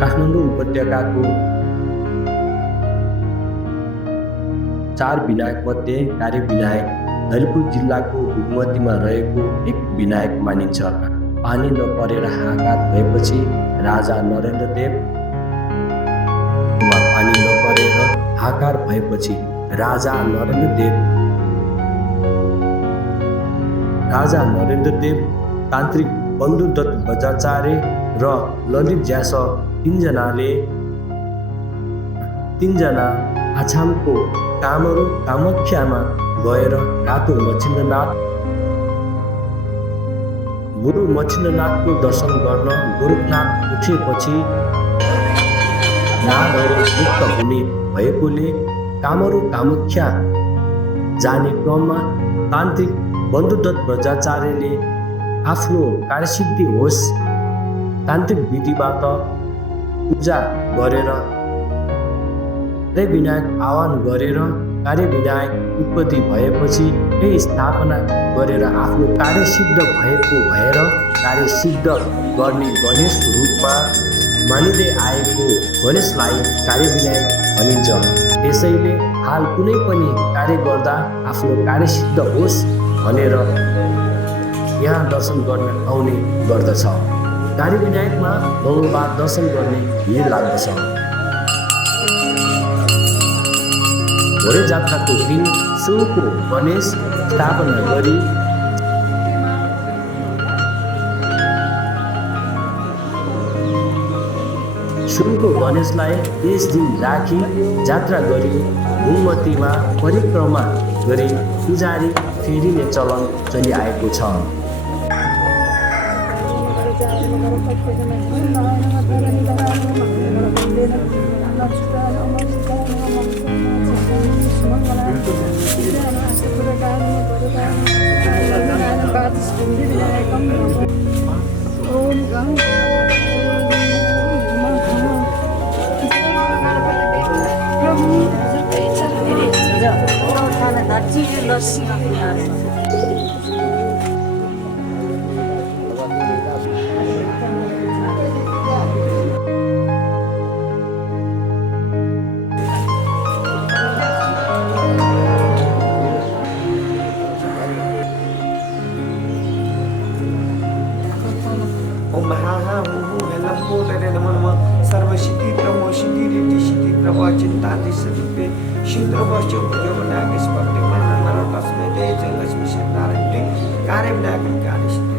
काठमाडौँ उपत्यकाको 4 विनायकमध्ये कार्यविनायक ललितपुर जिल्लाको बागमतीमा रहेको एक विनायक मानिन्छ। पानी नपरेर हाहाकार भएपछि राजा नरेन्द्रदेव तान्त्रिक बन्धुदत्त बज्राचार्य र ललित ज्यास तीनजना आछामको कामाख्यामा गएर गुरु मच्छिन्द्रनाथको दर्शन गर्न गोरखनाथ उठेपछि नागहरू मुक्त हुने भएकोले कामाख्या जाने क्रममा तान्त्रिक बन्धुदत्त बज्राचार्यले आफ्नो कार्यसिद्धि होस् तान्त्रिक विधिबाट पूजा गरेर कार्यविनायक आह्वान गरेर कार्यविनायक उत्पत्ति भएपछि यही स्थापना गरेर आफ्नो कार्यसिद्ध भएको भएर कार्यसिद्ध गर्ने गणेशको रूपमा मानिँदै आएको गणेशलाई कार्यविनायक भनिन्छ। त्यसैले हाल कुनै पनि कार्य गर्दा आफ्नो कार्यसिद्ध होस् भनेर यहाँ दर्शन गर्न आउने गर्दछ। कार्यविनायकमा मंगलबार दर्शन गर्ने भिड लाग्दछ। घोडे जात्राको दिन सुनको गणेश स्थापना गरी सुनको गणेशलाई 20 दिन राखी जात्रा गरी बागमतीमा परिक्रमा गरी पुजारी फेरिने चलन चलिआएको छ। ओम महाहा हूँ हेलम्बो दरे नमो नमः सर्वसिद्धि प्रमो सिद्धि रिद्धि सिद्धि प्रभा चिंताति सदुपे शिंद्र वश्य भुजो नागे स्पष्ट मनमर तस्मै दे जय लक्ष्मी नारायण कार्य विनायक कार्य सिद्धि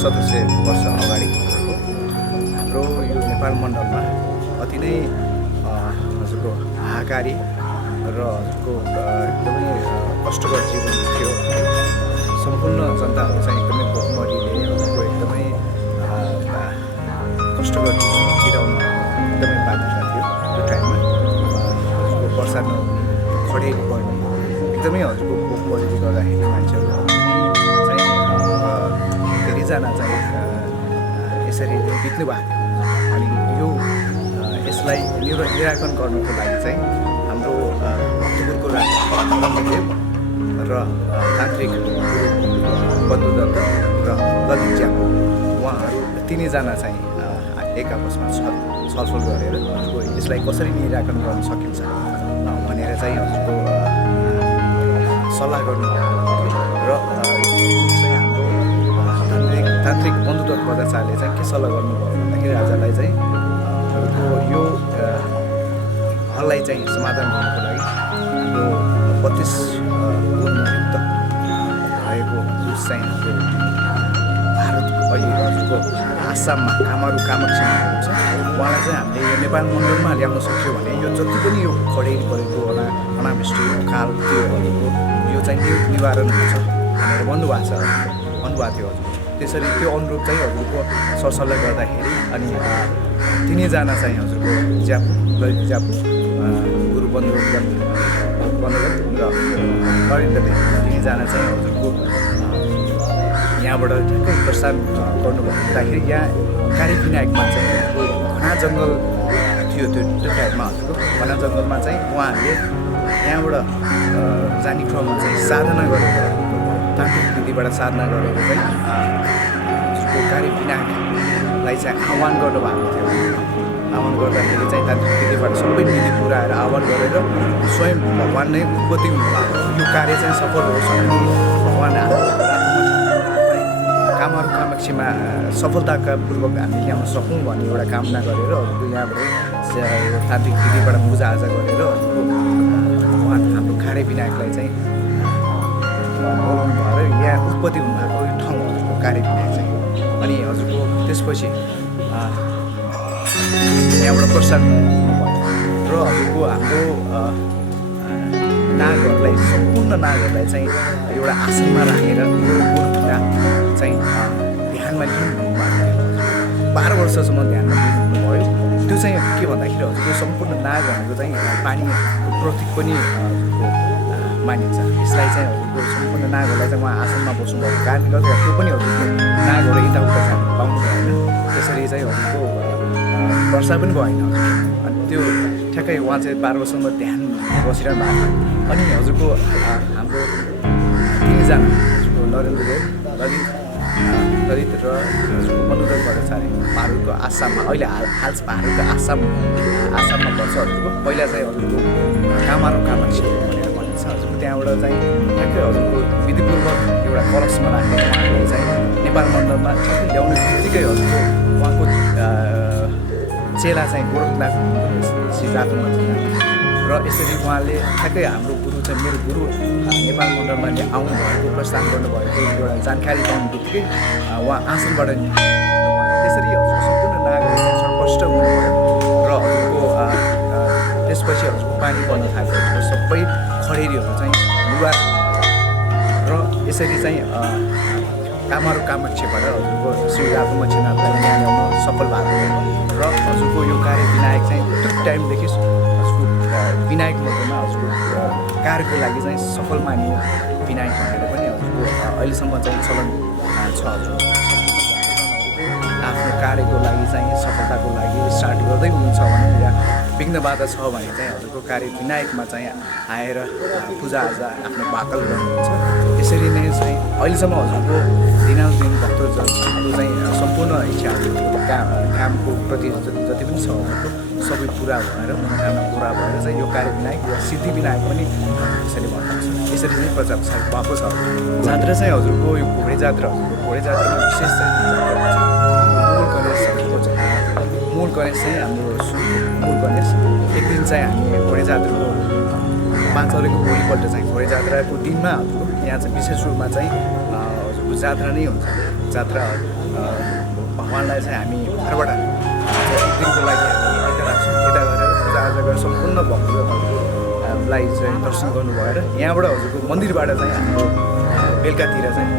1700 वर्ष अगाडि हाम्रो यो नेपाल मण्डलमा अति नै हजुरको हाहाकारी र हजुरको एकदमै कष्टकर जीवन थियो। सम्पूर्ण जनताहरू चाहिँ एकदमै भोकमरीले हजुरको एकदमै कष्टकर जीवन जिराउन एकदमै बाध्यता थियो। त्यो टाइममा हजुरको वर्षा नहुने, खडेरी बढ्ने, एकदमै हजुरको भोकमरीले गर्दाखेरि मान्छेहरू चाहिँ धेरैजना चाहिँ यसरी बित्नु भएको थियो। अनि यसलाई निराकरण गर्नको लागि चाहिँ हाम्रो अक्टोबरको राजा नन्ददेव र तान्त्रिक बन्धुदत्त र ललित च्यापु उहाँहरू तिनैजना चाहिँ एक आपसमा छलफल गरेर यसलाई कसरी निराकरण गर्न सकिन्छ भनेर चाहिँ हजुरको सल्लाह गर्नु र चाहिँ हाम्रो तान्त्रिक बन्धुदत्त बजाचार्यले चाहिँ के सल्लाह गर्नुभयो भन्दाखेरि राजालाई चाहिँ यो हललाई चाहिँ समाधान गर्नको लागि हाम्रो 32 गुणयुक्त भएको जुस चाहिँ हाम्रो भारतको अहिले हजुरको आसाममा कामाक्षीमा हुन्छ उहाँलाई चाहिँ हामीले यो नेपाल मण्डलमा ल्याउन सक्यो भने यो जति पनि यो खडेरी परेको अनावृष्टि अकाल त्योहरूको यो चाहिँ निवारण हुन्छ भनेर भन्नुभएको थियो हजुर। त्यसरी त्यो अनुरूप चाहिँ हजुरको सरसल्लाह गर्दाखेरि अनि तिनैजना चाहिँ हजुरको ललित च्यापु गुरु बन्धुदत्त र नरेन्द्रले तिनैजना चाहिँ हजुरको यहाँबाट ठ्याक्कै प्रस्थान गर्नुभयो हुँदाखेरि यहाँ कालीविनायकमा चाहिँ घना जङ्गल थियो। त्यो टाइममा हजुरको घना जङ्गलमा चाहिँ उहाँहरूले यहाँबाट जाने क्रममा चाहिँ साधना गरेको तान्त्रिक विधिबाट साधना गरेर चाहिँ कालीविनायकलाई चाहिँ आह्वान गर्नुभएको थियो। आह्वान गर्दाखेरि चाहिँ तान्त्रिक विधिबाट सबै विधि पुऱ्याएर आह्वान गरेर स्वयं भगवान नै उत्पत्ति हुनुभएको। यो कार्य चाहिँ सफल होस् अनि भगवान कामाक्षीमा सफलताका पूर्वक हामी ल्याउन सकौँ भन्ने एउटा कामना गरेर हजुरको यहाँबाट तान्त्रिक विधिबाट पूजाआजा गरेर भगवान हाम्रो कालीविनायकलाई चाहिँ बोलाउनु भएर यहाँ उत्पत्ति हुनुभएको यो ठाउँ हजुरको कालीविनायक चाहिँ। अनि हजुरको त्यसपछि यहाँबाट प्रस्थान भयो र हजुरको हाम्रो नागहरूलाई सम्पूर्ण नागहरूलाई चाहिँ एउटा आसनमा राखेर चाहिँ ध्यानमा लिनुभएको 12 वर्षसम्म ध्यानमा लिनुभयो। त्यो चाहिँ के भन्दाखेरि हजुरको सम्पूर्ण नागहरूको चाहिँ पानीको प्रतीक पनि मानिन्छ। यसलाई चाहिँ हजुरको सम्पूर्ण नागहरूलाई चाहिँ उहाँ आसनमा बस्नुभएको कारणले गर्दा त्यो पनि हजुरको नागहरू यताउता जानु पाउनु भएन। त्यसरी चाहिँ हजुरको वर्षा पनि भएन। अनि त्यो ठ्याक्कै उहाँ चाहिँ 12 वर्षसम्म ध्यान बसिरहनु भएको। अनि हजुरको हाम्रो तिनैजना हजुरको नरेन्द्रदेव ललित र बन्धुदत्त बजाचार्य भारतको आसाममा अहिले हाल भारतको आसाममा पर्छ हजुरको। पहिला चाहिँ हजुरको कामाक्षी भनेर भनिन्छ हजुरको। त्यहाँबाट चाहिँ ठ्याक्कै हजुरको विधिपूर्वक एउटा कलशमा राखेर उहाँले चाहिँ नेपाल मण्डलमा ठ्याक्कै ल्याउने बित्तिकै हजुरको उहाँको चेला चाहिँ गोरखनाथ श्रीजातमा र यसरी उहाँले ठ्याक्कै हाम्रो गुरु चाहिँ मेरो गुरु नेपाल मण्डलमा आउनुभएको प्रस्थान गर्नुभएको एउटा जानकारी पाउनु बित्तिकै उहाँ आसनबाट त्यसरी हजुरको सम्पूर्ण नागहरू चाहिँ स्पष्ट हुनुभयो र हजुरको त्यसपछि हजुरको पानी पर्न थाल्यो। हजुरको सबै खडेरीहरू चाहिँ लुगा र यसरी चाहिँ कामाक्षीबाट हजुरको श्री राघुमक्षीनाथलाई यहाँ ल्याउन सफल भएको र हजुरको यो कालीविनायक चाहिँ त्यो टाइमदेखि हजुरको विनायक मध्येमा हजुरको कार्यको लागि चाहिँ सफल मानिने विनायक भनेर पनि हजुरको अहिलेसम्म चाहिँ चलन छ। हजुर आफ्नो कार्यको लागि चाहिँ सफलताको लागि स्टार्ट गर्दै हुनुहुन्छ भने या विघ्न बाधा छ भने चाहिँ हजुरको कालीविनायकमा चाहिँ आएर पूजाआजा आफ्नो भाकल गर्नुहुन्छ। यसरी नै चाहिँ अहिलेसम्म हजुरको दिनानुदिन भक्तजनहरू चाहिँ सम्पूर्ण इच्छाहरू कामको प्रति जति पनि छ हजुरको सबै पुरा भएर मनोकामना पुरा भएर चाहिँ यो कालीविनायक या सिद्धिविनायक पनि यसरी भनिन्छ। यसरी चाहिँ प्रचार प्रसार भएको छ। जात्रा चाहिँ हजुरको यो घोडे जात्रामा विशेष चाहिँ मूल गणेश चाहिँ हाम्रो मूल गणेश एक दिन चाहिँ हामी घोडे जात्राको 5 तारिकको भोलिपल्ट चाहिँ घोडे जात्राको दिनमा हजुरको यहाँ चाहिँ विशेष रूपमा चाहिँ हजुरको जात्रा नै हुन्छ। जात्रा भगवान्लाई चाहिँ हामी घरबाट एक दिनको लागि हामी यता राख्छौँ, यता गरेर पूजाआजा गरेर सम्पूर्ण भक्तजनहरूलाई चाहिँ दर्शन गर्नु भएर यहाँबाट हजुरको मन्दिरबाट चाहिँ हाम्रो बेलुकातिर चाहिँ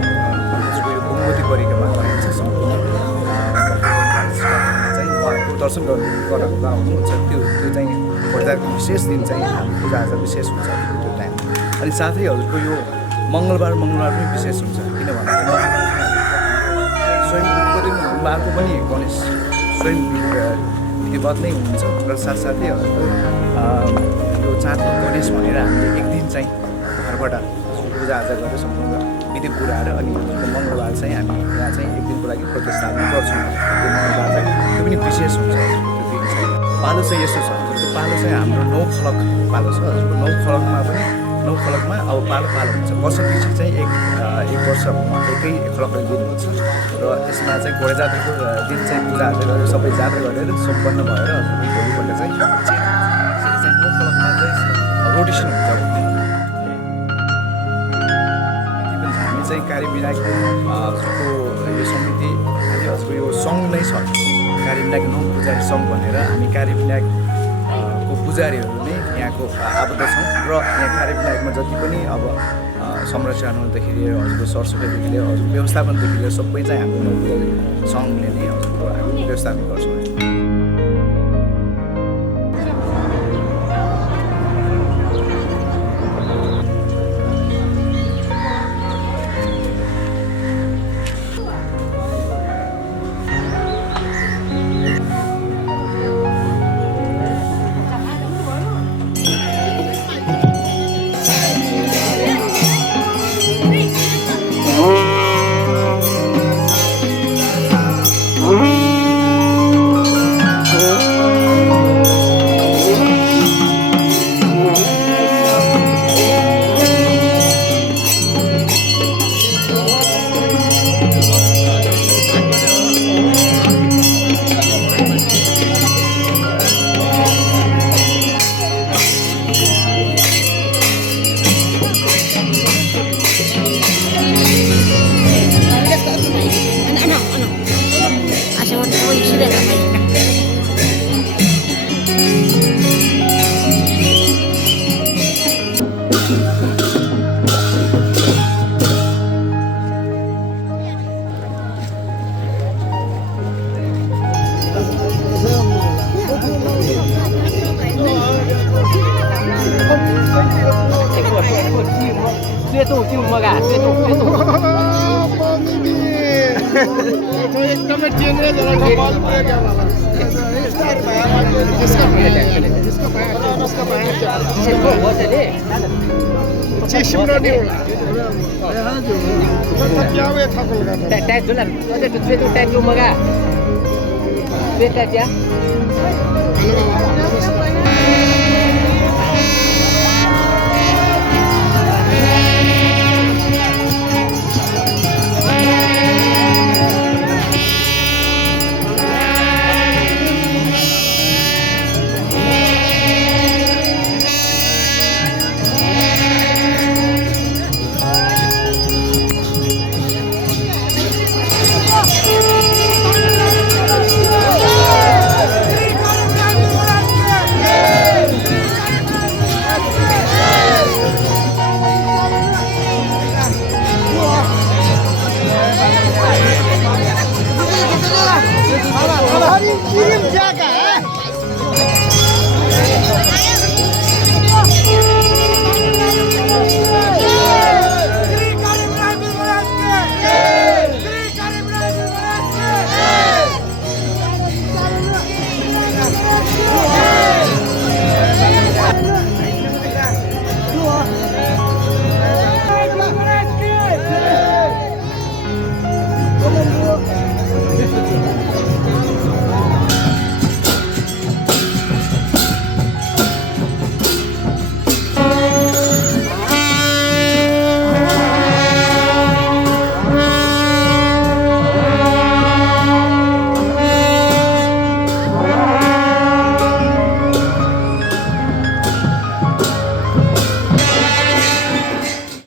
हजुरको यो भगवती परिक्रमा गरिन्छ। सम्पूर्ण चाहिँ उहाँको दर्शन गराउनुहुन्छ। त्यो चाहिँ बजारको विशेष दिन चाहिँ हाम्रो पूजाआजा विशेष हुन्छ त्यो टाइम। अनि साथै हजुरको यो मङ्गलबार पनि विशेष हुन्छ, किन भन्दाखेरि स्वयं बुधबारको पनि गणेश स्वयं विधिवत नै हुनुहुन्छ र साथसाथै हजुरको यो चाँदको गणेश भनेर हामीले एक दिन चाहिँ घरबाट पूजाआजा गरेर सम्पूर्ण विधि पुऱ्याएर अनि मङ्गलबार चाहिँ हामी यहाँ चाहिँ एक दिनको लागि प्रतिस्थापना गर्छौँ। त्यो मङ्गलबार चाहिँ त्यो पनि विशेष हुन्छ। त्यो दिन चाहिँ पालो चाहिँ यस्तो छ, हजुरको पालो चाहिँ हाम्रो 9 खलक पालो छ। हजुरको 9 खलकमा पनि 9 खलकमा अब पालो हुन्छ। वर्षपछि चाहिँ एक वर्ष एकै खलक दिनुहुन्छ र त्यसमा चाहिँ घोडा जात्राको दिन चाहिँ पूजाआजा गरेर सबै जात्रा गरेर सम्पन्न भएर हजुरको भोलिपल्ट चाहिँ 9 खलकमा चाहिँ रोटेसन हुन्छ। हामी चाहिँ कार्यविनायक हजुरको यो समिति अनि हजुरको यो सङ्घ नै छ, कार्यविनायक 9 पुजारी सङ्घ भनेर। हामी कार्यविनायकको पुजारीहरू नै यहाँको आबद्ध छौँ र यहाँ कार्यविनायकमा जति पनि अब संरचनादेखि लिएर हजुरको सरसफाइदेखि लिएर हजुरको व्यवस्थापनदेखि लिएर सबै चाहिँ हाम्रो 9 पुजारी सङ्घले नै हजुरको हामी व्यवस्थापन गर्छौँ। एकदमै टेन्डर बल पुऱ्यायो वाला जिसका सिमरो नहीं होला तो क्या हुआ था कोलकाता टैग जुला तो टैग जो मगा ये टैग क्या